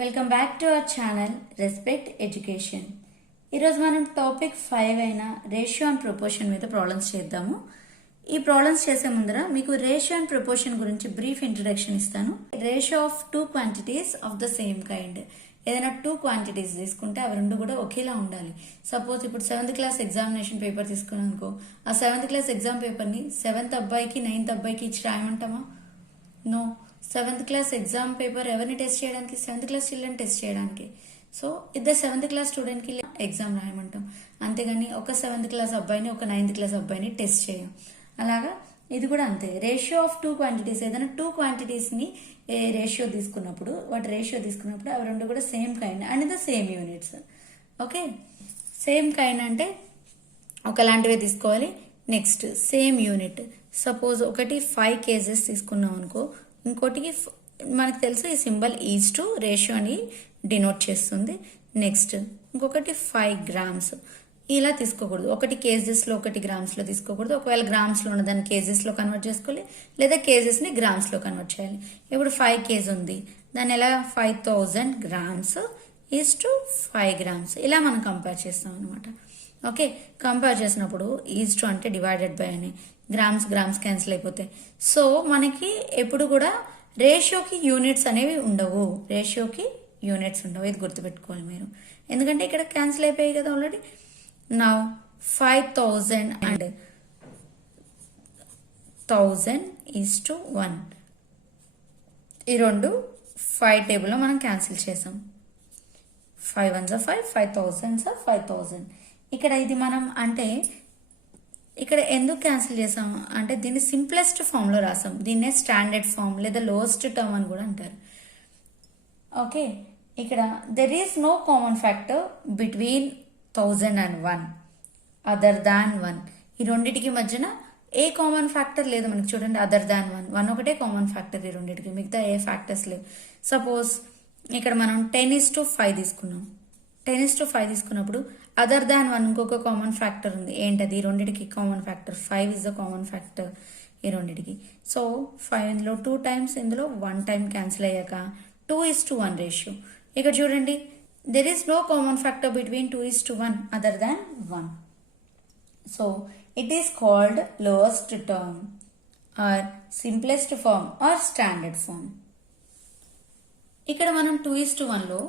Welcome back to our channel respect education. ఈరోజు మనం topic 5 అయిన రేషియో అండ్ ప్రపోర్షన్ మీద ప్రాబ్లమ్స్ చేద్దాము. ఈ ప్రాబ్లమ్స్ చేసే ముందర మీకు రేషియో అండ్ ప్రపోర్షన్ గురించి బ్రీఫ్ ఇంట్రడక్షన్ ఇస్తాను. Ratio of two quantities of the same kind. ఏదైనా టూ క్వాంటిటీస్ తీసుకుంటే అవి రెండు కూడా ఒకేలా ఉండాలి. సపోజ్ ఇప్పుడు 7th క్లాస్ ఎగ్జామినేషన్ పేపర్ తీసుకున్నాం అనుకో, ఆ 7th క్లాస్ ఎగ్జామ్ పేపర్ని 7th అబ్బాయికి 9th అబ్బాయికి ఇచ్చి రాయమంటామా? No. 7th class exam paper ఎవరిని టెస్ట్ చేయడానికి? 7th క్లాస్ చిల్డ్రన్ టెస్ట్ చేయడానికి. సో ఇద్దరు 7th క్లాస్ స్టూడెంట్ కి ఎగ్జామ్ రాయమంటాం, అంతేగాని ఒక 7th క్లాస్ అబ్బాయిని ఒక 9th క్లాస్ అబ్బాయిని టెస్ట్ చేయం. అలాగా ఇది కూడా అంతే. రేషియో ఆఫ్ టూ క్వాంటిటీస్, ఏదైనా టూ క్వాంటిటీస్ ని రేషియో తీసుకున్నప్పుడు అవి రెండు కూడా same kind and the same units. Okay, same kind అంటే ఒకలాంటివే తీసుకోవాలి. Next same unit. సపోజ్ ఒకటి 5 kgs తీసుకున్నాం అనుకో, ఇంకోటికి మనకు తెలుసు ఈ సింబల్ ఈజ్ టు రేషియో అని డినోట్ చేస్తుంది. నెక్స్ట్ ఇంకొకటి 5 grams. ఇలా తీసుకోకూడదు. ఒకటి కేజెస్ లో ఒకటి గ్రామ్స్ లో తీసుకోకూడదు. ఒకవేళ గ్రామ్స్ లో ఉన్నదాన్ని కేజెస్ లో కన్వర్ట్ చేసుకోవాలి, లేదా కేజెస్ ని గ్రామ్స్ లో కన్వర్ట్ చేయాలి. ఇప్పుడు 5 kg ఉంది, దాన్ని ఎలా 5000 grams ఈజ్ టు 5 grams ఇలా మనం కంపేర్ చేస్తాం అనమాట. ఓకే, కంపేర్ చేసినప్పుడు ఈజ్ టు అంటే డివైడెడ్ బై అని, గ్రామ్స్ క్యాన్సిల్ అయిపోతాయి. సో మనకి ఎప్పుడు కూడా రేషియోకి యూనిట్స్ అనేవి ఉండవు. ఇది గుర్తుపెట్టుకోవాలి మీరు, ఎందుకంటే ఇక్కడ క్యాన్సిల్ అయిపోయాయి కదా already. Now 5000 and 1000 is to 1. ఈ రెండు 5 టేబుల్ లో మనం క్యాన్సిల్ చేసాం. 5 1s are 5, 5000s are 5000. ఇక్కడ ఇది మనం అంటే ఇక్కడ ఎందుకు క్యాన్సిల్ చేసాం అంటే దీన్ని సింప్లెస్ట్ ఫామ్ లో రాసాం. దీన్నే స్టాండర్డ్ ఫామ్ లేదా లోయెస్ట్ టర్మ్ అని కూడా అంటారు. ఓకే, ఇక్కడ there is no common factor between 1000 and 1 other than 1. ఈ రెండింటికి మధ్యన ఏ కామన్ ఫ్యాక్టర్ లేదు మనకి. చూడండి, అదర్ దాన్ 1 ఒకటే కామన్ ఫ్యాక్టర్ ఈ రెండింటికి, మిగతా ఏ ఫ్యాక్టర్స్ లేవు. సపోజ్ ఇక్కడ మనం 10:5 తీసుకున్నాం. 10:5 తీసుకున్నప్పుడు అదర్ దాన్ 1 ఇంకొక కామన్ ఫ్యాక్టర్ ఉంది. ఏంటది? ఈ రెండింటికి common factor 5 is the common factor ఈ రెండింటికి. సో 5 ఇందులో 2 times, ఇందులో 1 time క్యాన్సిల్ అయ్యాక 2:1 రేషియో. ఇక్కడ చూడండి, there is no common factor between 2:1 other than 1. So it is called lowest term or simplest form or standard form. ఇక్కడ మనం 2:1 లో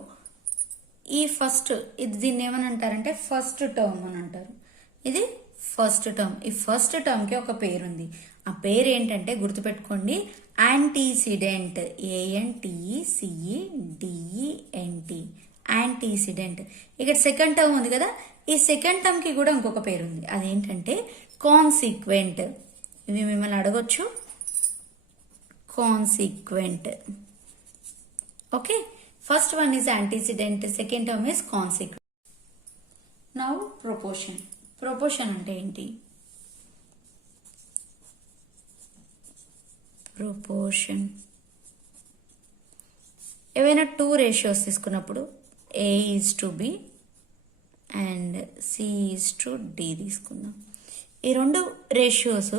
ఈ ఫస్ట్ దీన్ని ఏమని అంటారంటే ఫస్ట్ టర్మ్ అని అంటారు. ఇది ఫస్ట్ టర్మ్. ఈ ఫస్ట్ టర్మ్ కి ఒక పేరు ఉంది. ఆ పేరు ఏంటంటే గుర్తుపెట్టుకోండి, యాంటీసిడెంట్. ANTECEDENT, antecedent. ఇక్కడ సెకండ్ టర్మ్ ఉంది కదా, ఈ సెకండ్ టర్మ్ కి కూడా ఇంకొక పేరు ఉంది. అదేంటంటే కాన్సిక్వెంట్. ఇవి మిమ్మల్ని అడగొచ్చు, consequent. Okay, first one is antecedent, second term is consequent. Now proportion. Proportion అంటే ఏంటి? Proportion ఏవైనా 2 రేషియోస్ తీసుకున్నప్పుడు A:B and C:D తీసుకుందాం. ఈ రెండు రేషియోస్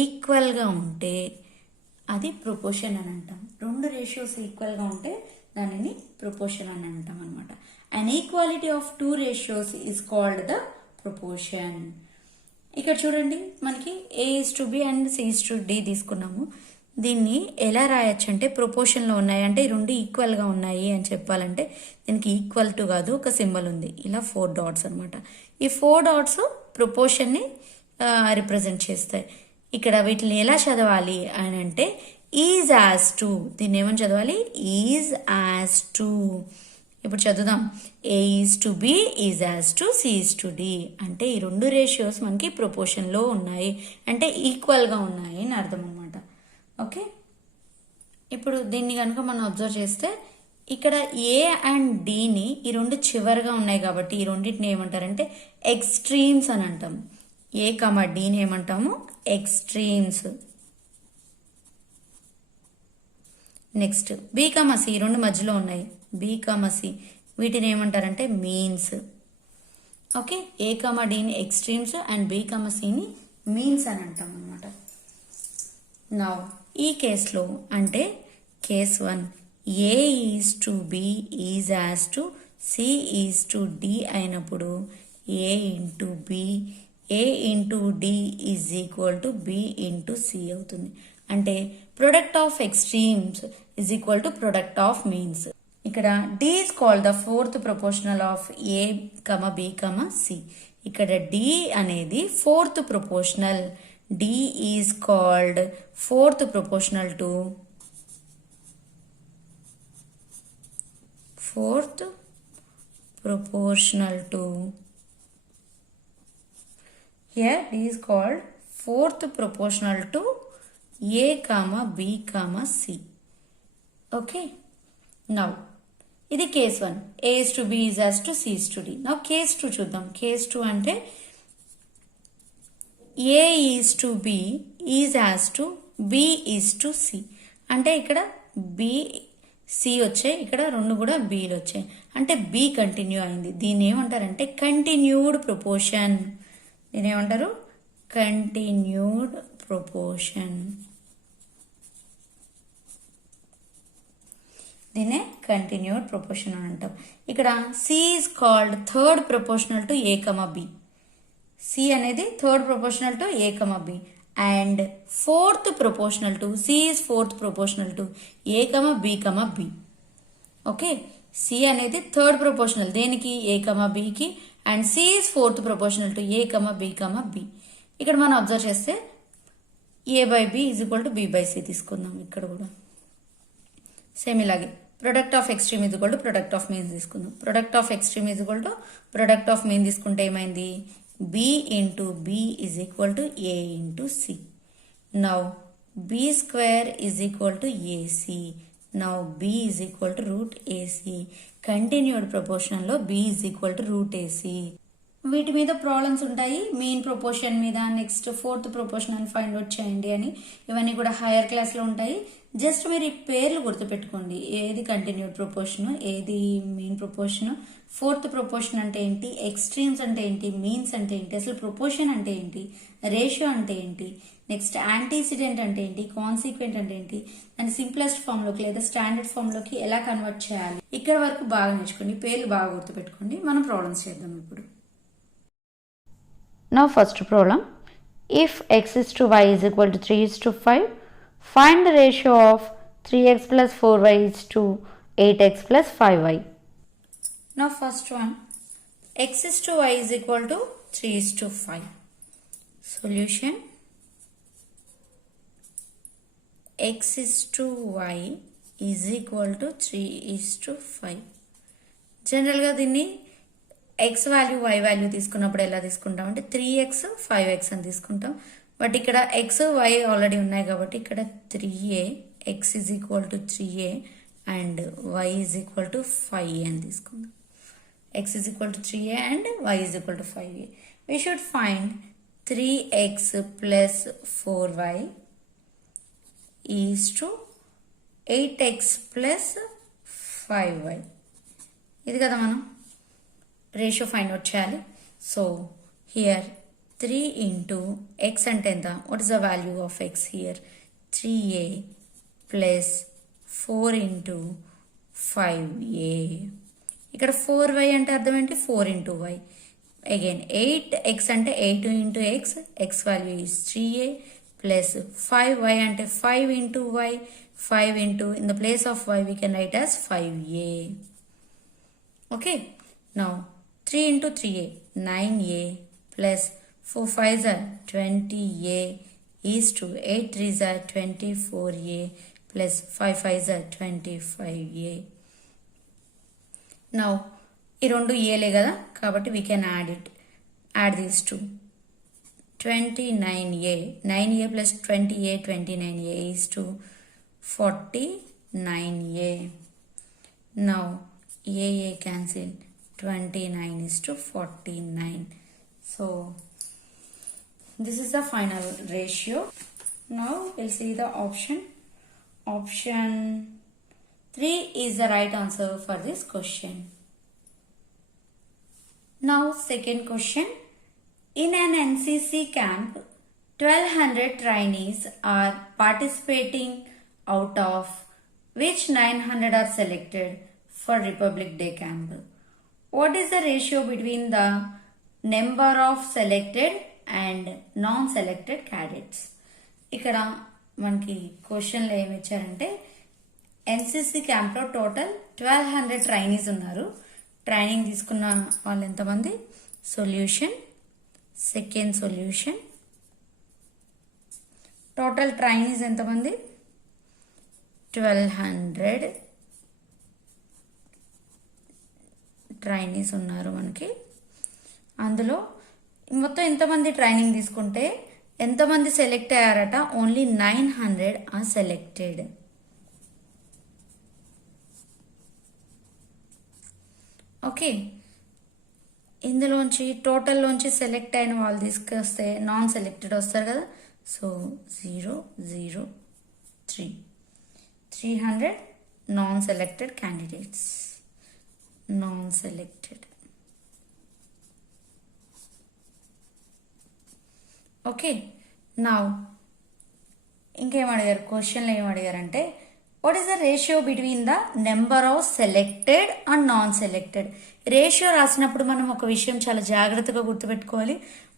ఈక్వల్ గా ఉంటే అది ప్రొపోర్షన్ అని అంటాం. రెండు రేషియోస్ ఈక్వల్ గా ఉంటే దానిని ప్రొపోర్షన్ అని అంటాం అనమాట. And equality of 2 ratios is called the proportion. ఇక్కడ చూడండి, మనకి A:B అండ్ C:D తీసుకున్నాము. దీన్ని ఎలా రాయొచ్చు అంటే ప్రొపోర్షన్ లో ఉన్నాయి అంటే ఈ రెండు ఈక్వల్ గా ఉన్నాయి అని చెప్పాలంటే దీనికి ఈక్వల్ టు కాదు, ఒక సింబల్ ఉంది, ఇలా 4 dots అనమాట. ఈ 4 dots ప్రొపోర్షన్ ని రిప్రజెంట్ చేస్తాయి. ఇక్కడ వీటిని ఎలా చదవాలి అని అంటే ఈజ్ యాజ్ టు. దీన్ని ఏమని చదవాలి? Is as to. ఇప్పుడు చదువుదాం. A:B is as to C:D అంటే ఈ రెండు రేషియోస్ మనకి ప్రొపోర్షన్ లో ఉన్నాయి అంటే ఈక్వల్ గా ఉన్నాయి అని అర్థం అనమాట. ఓకే, ఇప్పుడు దీన్ని కనుక మనం అబ్జర్వ్ చేస్తే ఇక్కడ A అండ్ Dని ఈ రెండు చివరిగా ఉన్నాయి కాబట్టి ఈ రెండింటిని ఏమంటారంటే ఎక్స్ట్రీమ్స్ అని అంటాం. A,Dని ఏమంటాము? ఎక్స్ట్రీమ్స్. నెక్స్ట్ B,C ఈ రెండు మధ్యలో ఉన్నాయి. B,C వీటిని ఏమంటారంటే మీన్స్. ఓకే, A,Dని ఎక్స్ట్రీమ్స్ అండ్ B,Cని మీన్స్ అని అంటాం అనమాట. నౌ ఈ కేసులో అంటే case 1 A is to B is as to C is to D అయినప్పుడు A into B A into D is equal to B into C అవుతుంది. అంటే product of extremes is equal to product of means. ఇక్కడ D is called the fourth proportional of A, B, C. ఇక్కడ D అనేది fourth proportional. D is called fourth proportional to here D is called fourth proportional to A, B, C. Okay. Now ఇది case 1. A is to B is as to C is to D. Now case 2 చూద్దాం. Case 2 అంటే A is to B is as to B is to C. అంటే ఇక్కడ B C వచ్చాయి, ఇక్కడ రెండు కూడా Bలు వచ్చాయి. అంటే B కంటిన్యూ అయింది. దీన్ని ఏమంటారంటే కంటిన్యూడ్ ప్రపోర్షన్. దీని ఏమంటారు? Continued proportion. దీన్నే కంటిన్యూడ్ ప్రపోర్షన్ అని అంటాం. ఇక్కడ C is called third proportional to A, B. C అనేది third proportional to A, B. And fourth proportional to C is fourth proportional to A, B, B. Okay, C అనేది third proportional దేనికి? A, B కి. And C is fourth proportional to A, B, B. ఇక్కడ మనం observe చేస్తే A by B is equal to B by C తీసుకుందాం. ఇక్కడ కూడా same ఇలాగే product of extreme is equal to product of mean తీసుకుందాం. Product of extreme is equal to product of mean తీసుకుంటే ఏమైంది? B into B is equal to A into C. Now B square is equal to AC. Now B is equal to root AC. Continued proportion లో B is equal to root AC. వీటి మీద problems ఉంటాయి. Mean proportion మీద, next fourth proportion అని find out చేయండి అని. ఇవన్నీ కూడా హైయర్ క్లాస్లో ఉంటాయి. జస్ట్ మీరు ఈ పేర్లు గుర్తుపెట్టుకోండి. ఏది కంటిన్యూడ్ ప్రపోర్షన్, ఏది మీన్ ప్రపోర్షన్, ఫోర్త్ ప్రపోర్షన్ అంటే ఏంటి, ఎక్స్ట్రీమ్స్ అంటే ఏంటి, మీన్స్ అంటే ఏంటి, అసలు ప్రపోర్షన్ అంటే ఏంటి, రేషియో అంటే ఏంటి, నెక్స్ట్ యాంటీసిడెంట్ అంటే ఏంటి, కాన్సిక్వెంట్ అంటే ఏంటి, దాన్ని సింప్లెస్ట్ ఫామ్లోకి లేదా స్టాండర్డ్ ఫామ్లోకి ఎలా కన్వర్ట్ చేయాలి, ఇక్కడ వరకు బాగా నేర్చుకోండి. పేర్లు బాగా గుర్తుపెట్టుకోండి. మనం ప్రాబ్లమ్స్ చేద్దాం ఇప్పుడు. Now first problem, if x is to y is equal to 3 is to 5, find the ratio of 3x plus 4y is to 8x plus 5y. Now first one, x is to y is equal to 3 is to 5. Solution, x is to y is equal to 3 is to 5. జనరల్గా దీన్ని X value y value తీసుకున్నప్పుడు ఎలా తీసుకుంటాం అంటే 3x 5x అని తీసుకుంటాం. But ఇక్కడ X why already ఉన్నాయి కాబట్టి ఇక్కడ 3a, x is equal to 3a and y is equal to 5a అని తీసుకుందాం. X is equal to 3a and y is equal to 5a. We should find 3x plus 4y is to 8x plus 5y. ఇది కదా మనం ratio find out చేయాలి. So here 3 into x అంటే ఎంత? What is the value of x here? 3a plus 4 into 5a. ఇక్కడ 4y అంటే అర్థం ఏంటి? 4 ఇంటూ వై. అగైన్ 8x అంటే 8 into x, x value is 3a plus 5y అంటే 5 into y, 5 into in the place of y we can write as 5a. Okay, now 3 into 3a, 9a plus 4 5s are 20a is to 8 3s are 24a plus 5 5s are 25a. Now, ఈ రెండు ఏలే కదా కాబట్టి we can add these two. 29a, 9a plus 20a, 29a is to 49a. Now, a cancel. 29 is to 49. So this is the final ratio. Now we'll see the option. Option 3 is the right answer for this question. Now second question. In an NCC camp, 1200 trainees are participating out of which 900 are selected for Republic Day camp. What is the ratio between the number of selected and non-selected cadets? ఇక్కడ మనకి క్వశ్చన్లో ఏమి ఇచ్చారంటే NCC క్యాంప్లో total 1200 trainees ఉన్నారు. Training తీసుకున్న వాళ్ళు ఎంతమంది? Solution, second solution. Total trainees ఎంతమంది? 1200 ట్రైనీస్ ఉన్నారు మనకి. అందులో మొత్తం ఎంతమంది ట్రైనింగ్ తీసుకుంటే ఎంతమంది సెలెక్ట్ అయ్యారట? Only 900 are selected. ఓకే, ఇందులోంచి టోటల్లోంచి సెలెక్ట్ అయిన వాళ్ళు తీసుకొస్తే నాన్ సెలెక్టెడ్ వస్తారు కదా. So 0, 0, 3, 300 non selected candidates. Non selected. Okay, now ఇంకేం అడిగారు క్వశ్చన్లో? ఏం అడిగారంటే what is the ratio between the number of selected and non selected. Ratio రాసినప్పుడు మనం ఒక విషయం చాలా జాగ్రత్తగా గుర్తుపెట్టుకోవాలి.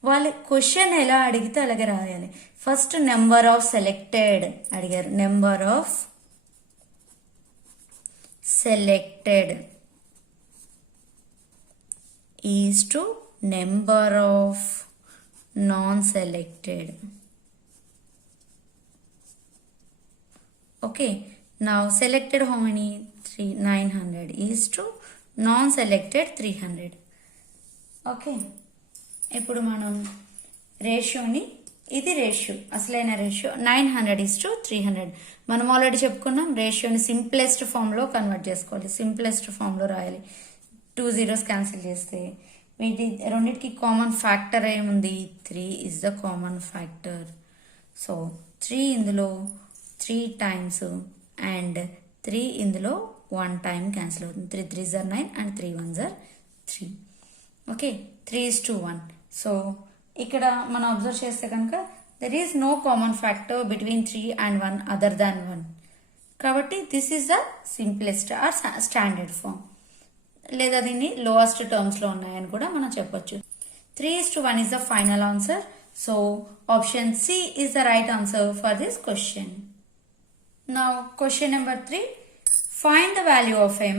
వాళ్ళు క్వశ్చన్ ఎలా అడిగితే అలాగే రాయాలి. ఫస్ట్ నెంబర్ ఆఫ్ సెలెక్టెడ్ అడిగారు. Number of selected is to number of non-selected. Okay, now selected how many? 900 is to non-selected 300. Okay, ఇప్పుడు మనం రేషియోని, ఇది రేషియో, అసలైన రేషియో 900 is to 300. మనం ఆల్రెడీ చెప్పుకున్నాం రేషియోని సింప్లెస్ట్ ఫామ్లో కన్వర్ట్ చేసుకోవాలి. సింప్లెస్ట్ ఫామ్లో రాయాలి. 2 zeros క్యాన్సిల్ చేస్తే వీటి రెండింటికి కామన్ ఫ్యాక్టర్ ఏముంది? 3 is the common factor. So 3 ఇందులో 3 టైమ్స్ అండ్ 3 ఇందులో 1 టైం క్యాన్సిల్ అవుతుంది. 3 3s are 9 and 3 1s are 3. Okay, 3 is to 1. So ఇక్కడ మనం అబ్జర్వ్ చేస్తే కనుక there is no common factor between 3 and 1 other than 1. కాబట్టి this is the simplest or standard form, లేదా దీన్ని లోయెస్ట్ టర్మ్స్ లో ఉన్నాయని కూడా మనం చెప్పొచ్చు. 3:1 is the final answer. So option C is the right answer for this question. Now question number 3. Find the value of m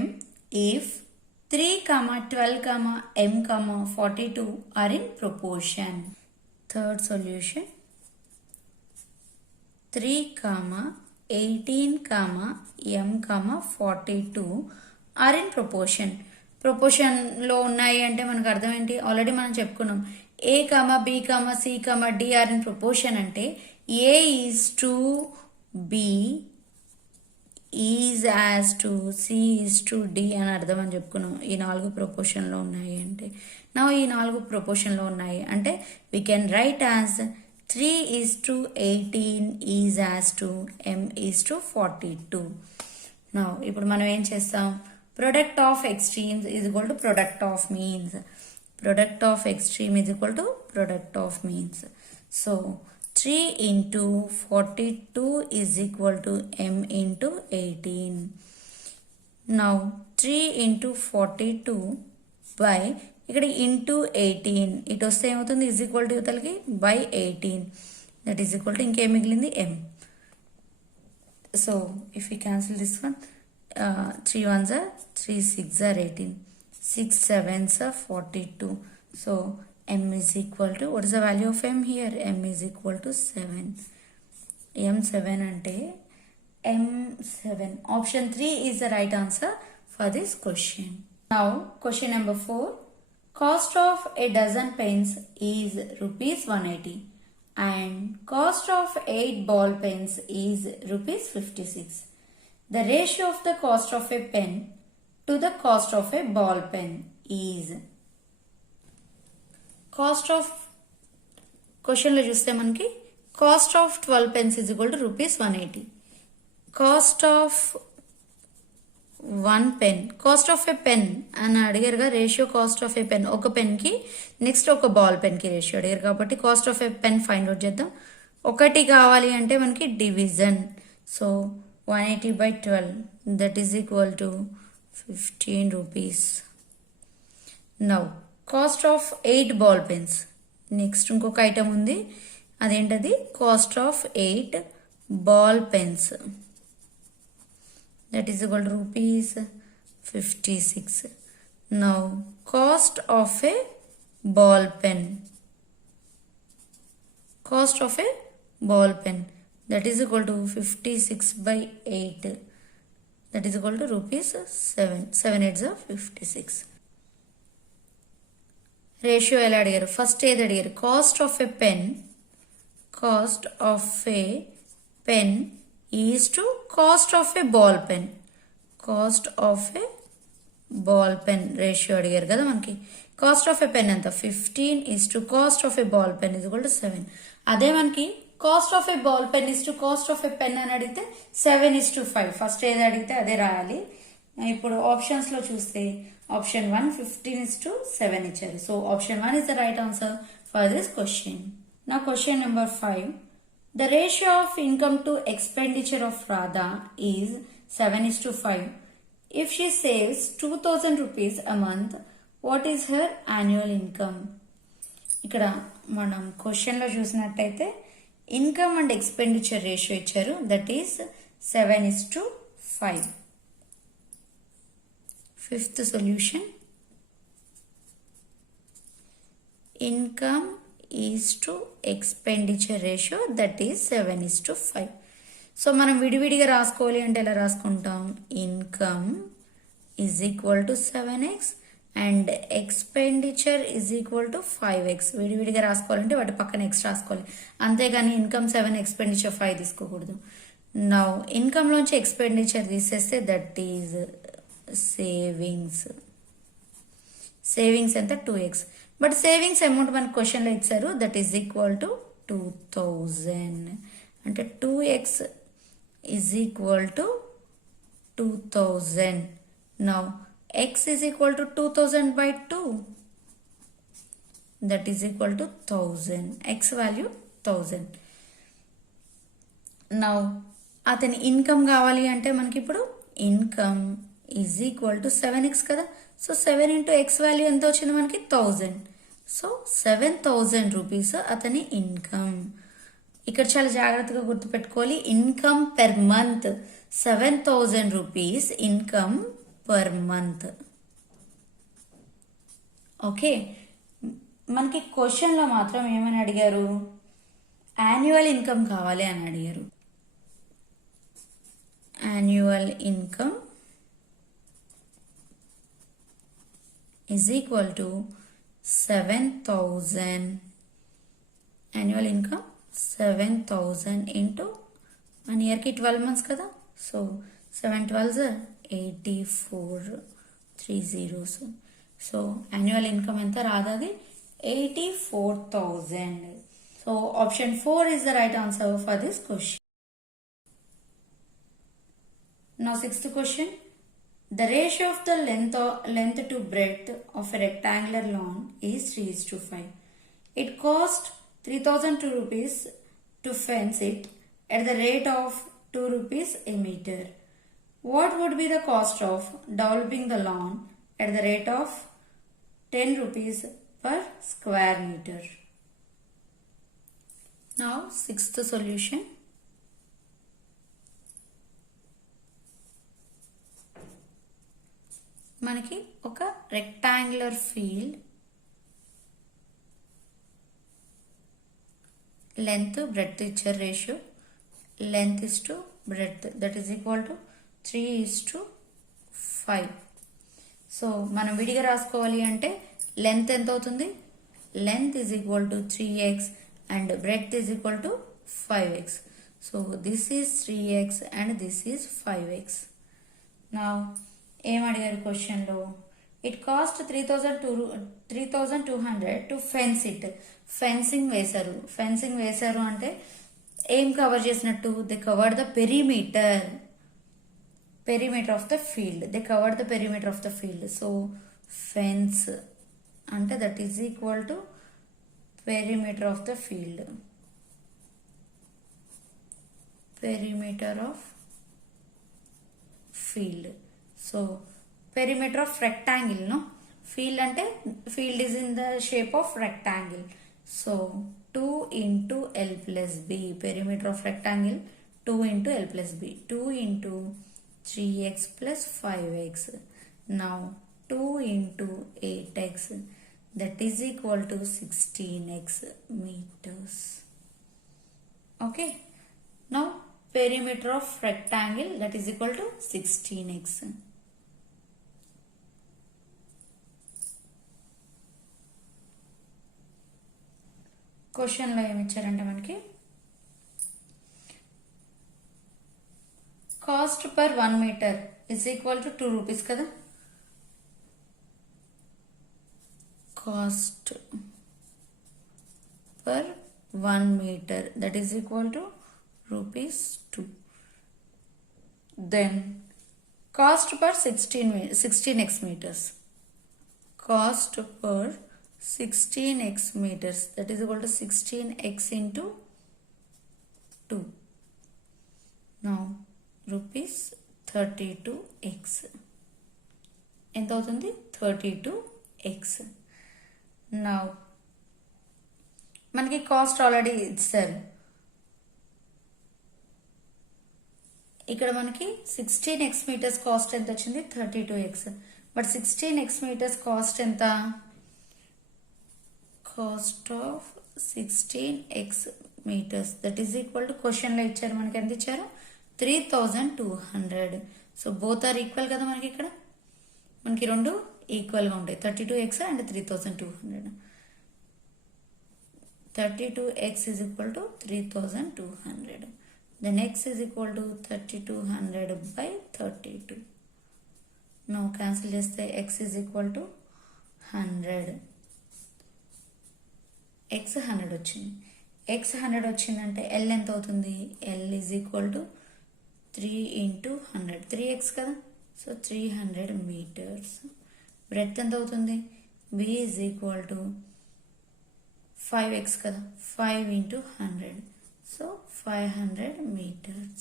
if 3, 12, m, 42 are in proportion. Third solution. 3, 18, m, 42 are in proportion. ప్రొపోర్షన్లో ఉన్నాయి అంటే మనకు అర్థం ఏంటి? Already మనం చెప్పుకున్నాం. A comma B comma C comma D are in proportion అంటే A is to B is as to C is to D అని అర్థం అని చెప్పుకున్నాం. ఈ 4 ప్రొపోర్షన్లో ఉన్నాయి అంటే నా ఈ 4 ప్రొపోర్షన్లో ఉన్నాయి అంటే we can write as 3:18 is as to m is to 42. నా ఇప్పుడు మనం ఏం చేస్తాం? Product of extremes is equal to product of means. Product of extreme is equal to product of means. So 3 into 42 is equal to m into 18. Now 3 into 42 by ఇక్కడ into 18 ఇటు వస్తే ఏమవుతుంది? is equal to యువతలకి by 18. That is equal to ఇంకేం మిగిలింది? m. So if we cancel this one, 3 1s are 3 6s are 18, 6 7s are 42. So m is equal to, what is the value of m here? m is equal to 7. m 7 ante m 7. Option 3 is the right answer for this question. Now question number 4. Cost of a dozen pens is rupees 180 and cost of 8 ball pens is rupees 56. The ratio of the cost of a pen to the cost of a ball pen is. Cost of question lo chuste manaki cost of 12 pens is equal to rupees 180. Cost of 1 pen, cost of a pen అని అడిగారుగా. Ratio cost of a pen, ఒక pen కి next ఒక ball pen కి ratio అడిగారు కాబట్టి cost of a pen find out చేద్దాం. 1 కావాలి అంటే మనకి division. So 180 by 12, that is equal to 15 rupees. Now cost of 8 ball pens. Next ఇంకొక ఐటమ్ ఉంది, అదేంటది cost of 8 ball pens, that is equal to rupees 56. Now cost of A ball pen, cost of A ball pen, that is equal to 56 by 8, that is equal to rupees 7. 7 8s are 56. Ratio ఎలా అడిగారు, first ఏది అడిగారు, cost of a pen, cost of a pen is to cost of A ball pen, cost of A ball pen ratio అడిగారు కదా మనకి. Cost of a pen ఎంత, 15 is to cost of A ball pen is equal to 7. అదే మనకి cost of A ball pen is to cost of a pen అని అడిగితే 7:5. First ఏది అడిగితే అదే రాయాలి. ఇప్పుడు ఆప్షన్స్ లో చూస్తే ఆప్షన్ 1 15:7 ఇచ్చారు. So option 1 is the right answer for this question. నా question number 5. The ratio of income to expenditure of Radha is 7:5. If she saves 2000 rupees a month, what is her annual income? ఇక్కడ మనం question లో చూసినట్టయితే income and expenditure ratio ఇచ్చారు, that is 7:5. Fifth solution, income is to expenditure ratio that is 7:5. So మనం విడివిడిగా రాసుకోవాలి అంటే ఎలా రాసుకుంటాం, income is equal to 7x and expenditure is equal to 5x. విడివిడిగా రాసుకోవాలంటే వాటి పక్కన ఎక్స్ రాసుకోవాలి, అంతేగాని ఇన్కమ్ 7 ఎక్స్పెండిచర్ 5 తీసుకోకూడదు. నౌ ఇన్కమ్ లోంచి ఎక్స్పెండిచర్ తీసేస్తే దట్ ఈజ్ సేవింగ్స్. సేవింగ్స్ ఎంత 2x, బట్ సేవింగ్స్ అమౌంట్ మనకు క్వశ్చన్లో ఇచ్చారు, దట్ ఈజ్ ఈక్వల్ టు 2000. అంటే 2x is equal to 2000. Now x is equal to 2000 by 2, that is equal to 1000. x value 1000. now అతని income కావాలి అంటే మనకి ఇప్పుడు income is equal to 7x కదా. సో 7 into x వాల్యూ ఎంత వచ్చింది మనకి 1000. సో 7000 రూపీస్ అతని ఇన్కమ్. ఇక్కడ చాలా జాగ్రత్తగా గుర్తుపెట్టుకోవాలి, income per month 7000 rupees income per month. Okay, మనకి క్వశ్చన్లో మాత్రం ఏమని అడిగారు, యాన్యువల్ ఇన్కమ్ కావాలి అని అడిగారు. Annual income is equal to 7000. Annual income 7000 into 1 ఇయర్కి 12 months కదా. So 7 12s 84, 3 zeros. So annual income ఎంత రాదాది 84,000. So option 4 is the right answer for this question. Now sixth question. The ratio of the length to breadth of a rectangular lawn is 3:5. It cost 3,002 rupees to fence it at the rate of 2 rupees a meter. What would be the cost of developing the lawn at the rate of 10 rupees per square meter? Now, sixth solution. మనకి ఒక rectangular field, length breadth ఇచ్చారు ratio, length is to breadth that is equal to 3:5. So మనం విడిగా రాసుకోవాలి అంటే length ఎంత అవుతుంది, length is equal to 3x and breadth is equal to 5x. So this is 3x and this is 5x. నా ఏం అడిగారు క్వశ్చన్లో, it cost 3,200 to fence it. Fencing వేశారు. ఫెన్సింగ్ వేశారు అంటే ఏం కవర్ చేసినట్టు, they cover the perimeter of the field. They cover the perimeter of the field. So fence అంటే that is equal to perimeter of the field. Perimeter of field. So perimeter of rectangle, no? Field ante field is in the shape of rectangle. So 2 into L plus B, perimeter of rectangle 2 into L plus B, 2 into 3x plus 5x. Now 2 into 8x, that is equal to 16x meters. Okay. Now perimeter of rectangle, that is equal to 16x. క్వశ్చన్లో ఏమి ఇచ్చారంటే మనకి cost per 1 meter is equal to 2 rupees కదా. Cost per 1 meter that is equal to rupees 2. Then cost per 16x meters. Cost per 16x meters, that is equal to 16x into 2. Now rupees 32x. ఎంత అవుతుంది 32x. Now మనకి cost already ఇచ్చారు. ఇక్కడ మనకి 16x meters cost ఎంత వచ్చింది 32x. But 16x meters cost ఎంత, cost of 16x meters that is equal to క్వశ్చన్లో ఇచ్చారు మనకి ఎంత ఇచ్చారు 3200. సో బోత్ ఆర్ ఈక్వల్ కదా మనకి ఇక్కడ మనకి రెండు ఈక్వల్గా ఉంటాయి 32x and 3200. 32x is equal to 3200. Then x is equal to 3200 by 32. Now cancel చేస్తే x is equal to 100. x 100 వచ్చింది. x 100 వచ్చిందంటే l ఎంత అవుతుంది, l is equal to 3 into 100. 3x కదా, సో 300 meters. బ్రెడ్త్ ఎంత అవుతుంది, b is equal to 5x కదా, 5 into 100. సో 500 meters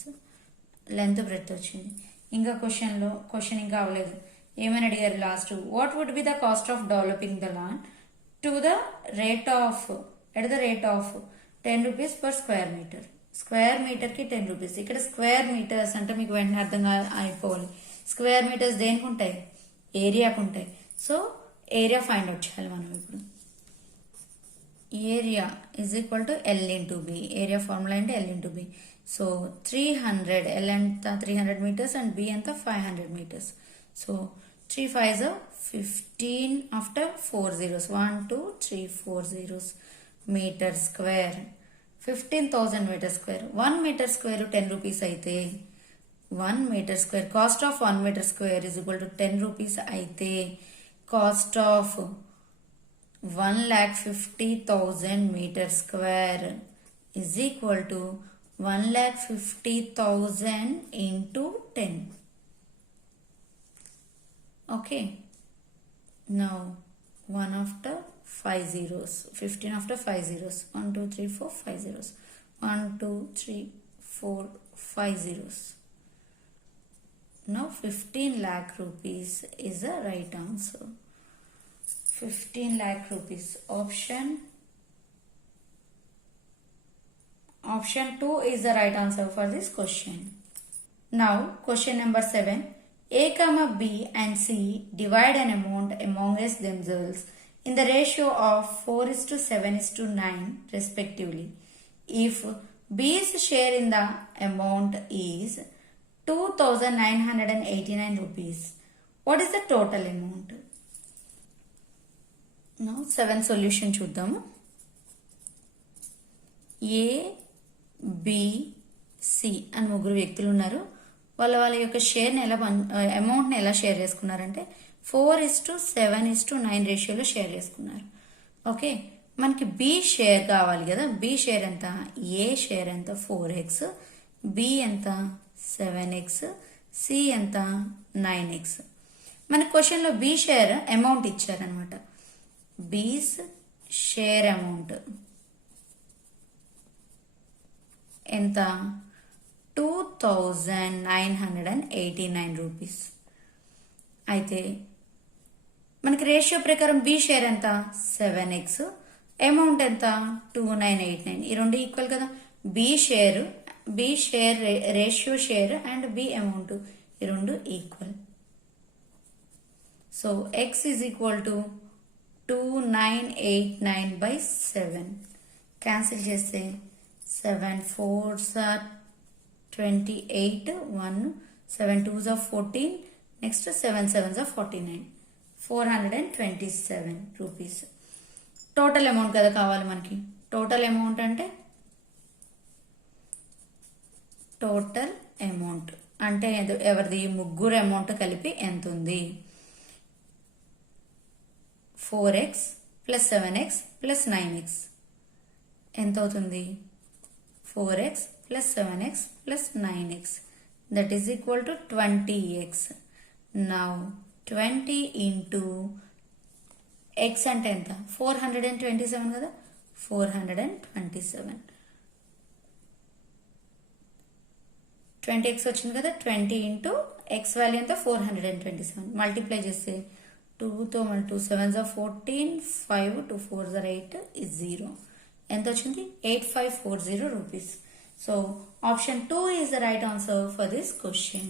లెంత్ బ్రెడ్త్ వచ్చింది. ఇంకా క్వశ్చన్ ఇంకా అవ్వలేదు. ఏమని అడిగారు last, what would be the cost of developing the land to the rate of at the rate of 10 rupees per square meter. Square మీటర్కి 10 rupees. ఇక్కడ స్క్వేర్ మీటర్స్ అంటే మీకు వెంటనే అర్థం అయిపోవాలి. స్క్వేర్ మీటర్స్ దేనికి ఉంటాయి, ఏరియాకు ఉంటాయి. సో ఏరియా ఫైండ్ అవుట్ చేయాలి మనం ఇప్పుడు. Area is equal to L into B. Area formula అంటే L into B. So 300, L ఎంత 300 meters and B ఎంత 500 meters. So 3 5s 15 after 4 zeros, 1 2 3 4 zeros meter square, 15,000 meter square. 1 meter square 10 rupees అయితే 1 meter square cost of 1 meter square is equal to 10 rupees అయితే cost of 1,50,000 meter square is equal to 1,50,000 into 10. Okay. Now 1 after 5 zeros, 15 after 5 zeros, 1 2 3 4 5 zeros, 1 2 3 4 5 zeros. Now 15 lakh rupees is the right answer. 15 lakh rupees. Option 2 is the right answer for this question. Now question number 7. A, B and C divide an amount amongst themselves in the ratio of 4:7:9 respectively. If B's share in the amount is 2,989 rupees, what is the total amount? Now 7 solution చూద్దాము. A, B, C అని ముగ్గురు వ్యక్తులు ఉన్నారు. వాళ్ళ యొక్క షేర్ని అమౌంట్ని ఎలా షేర్ చేసుకున్నారంటే 4:7:9 రేషియోలో షేర్ చేసుకున్నారు. ఓకే, మనకి బి షేర్ కావాలి కదా. బి షేర్ ఎంత, ఏ షేర్ ఎంత 4x, బి ఎంత 7x, సి ఎంత 9x. మన క్వశ్చన్లో బి షేర్ అమౌంట్ ఇచ్చారనమాట. బీస్ షేర్ అమౌంట్ ఎంత, 2,989 1989 రూపీస్. అయితే మనకి రేషియో ప్రకారం బి షేర్ ఎంత 7x, అమౌంట్ ఎంత 2989. ఈ రెండు ఈక్వల్ కదా. B share ratio share and B amount ఈ రెండు equal. So x is equal to 2989/7. Cancel చేస్తే 7 4s are 28, 1 7 2s are 14, next 7 7s are 49, 427 rupees. Total amount కదా కావాలి మనకి. టోటల్ అమౌంట్ అంటే ఎవరిది ముగ్గురు అమౌంట్ కలిపి ఎంత ఉంది? 4x plus 7x plus 9x ఎంత అవుతుంది? 4x plus 7x plus 9x, that is equal to 20x. Now 20 into x అంటే ఎంత? 427 కదా. 427 20x వచ్చింది కదా. 20 ఇంటూ x వాల్యూ ఎంత? 427. మల్టిప్లై చేస్తే 2తో 2 7s are 14, 5 2 4s are 8 is 0. ఎంత వచ్చింది? 8540 rupees. So option 2 is the right answer for this question.